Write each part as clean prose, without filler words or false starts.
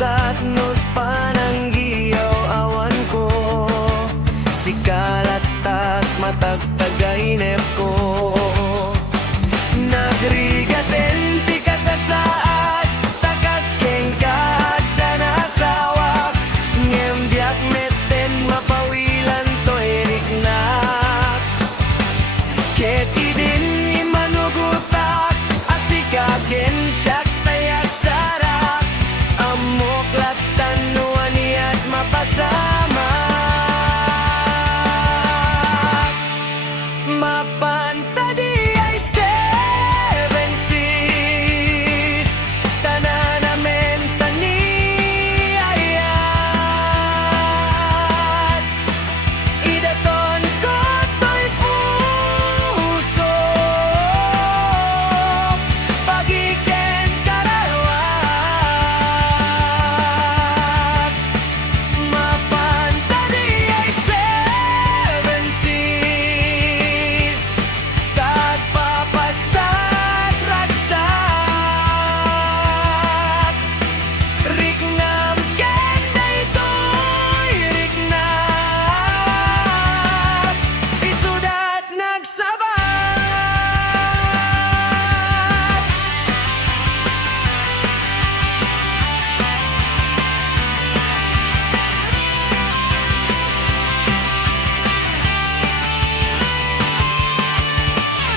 Satnot pananggiyaw awan ko, sikalat at matagtagainep ko. Nagrigaten ti kasasaad, takas keng kaad na nasawak. Ngem diak meten mapawilan to eriknak. Keti din imanugutak, asikagen siyak tayak sarak. Amok latan nuani at mapasama. Mapanta di ay seven seas, tananamen tani ayat. Idaton ko to'y puso, pagiken karawat. Mapanta di ay seven seas, tagpapastat ragsak. Riknam ken daytoy riknam, isudat nagsabat.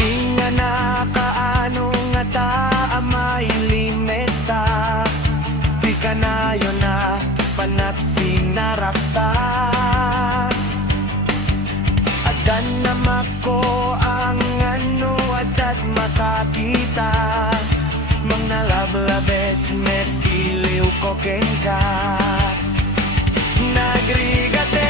Inga na kaano nga ta amay limeta, di ka na yun na panapsin na rapta. Adan na mako ang ano adat makakita, mang nalablabes met iliw ko ken ka. Nagrigaten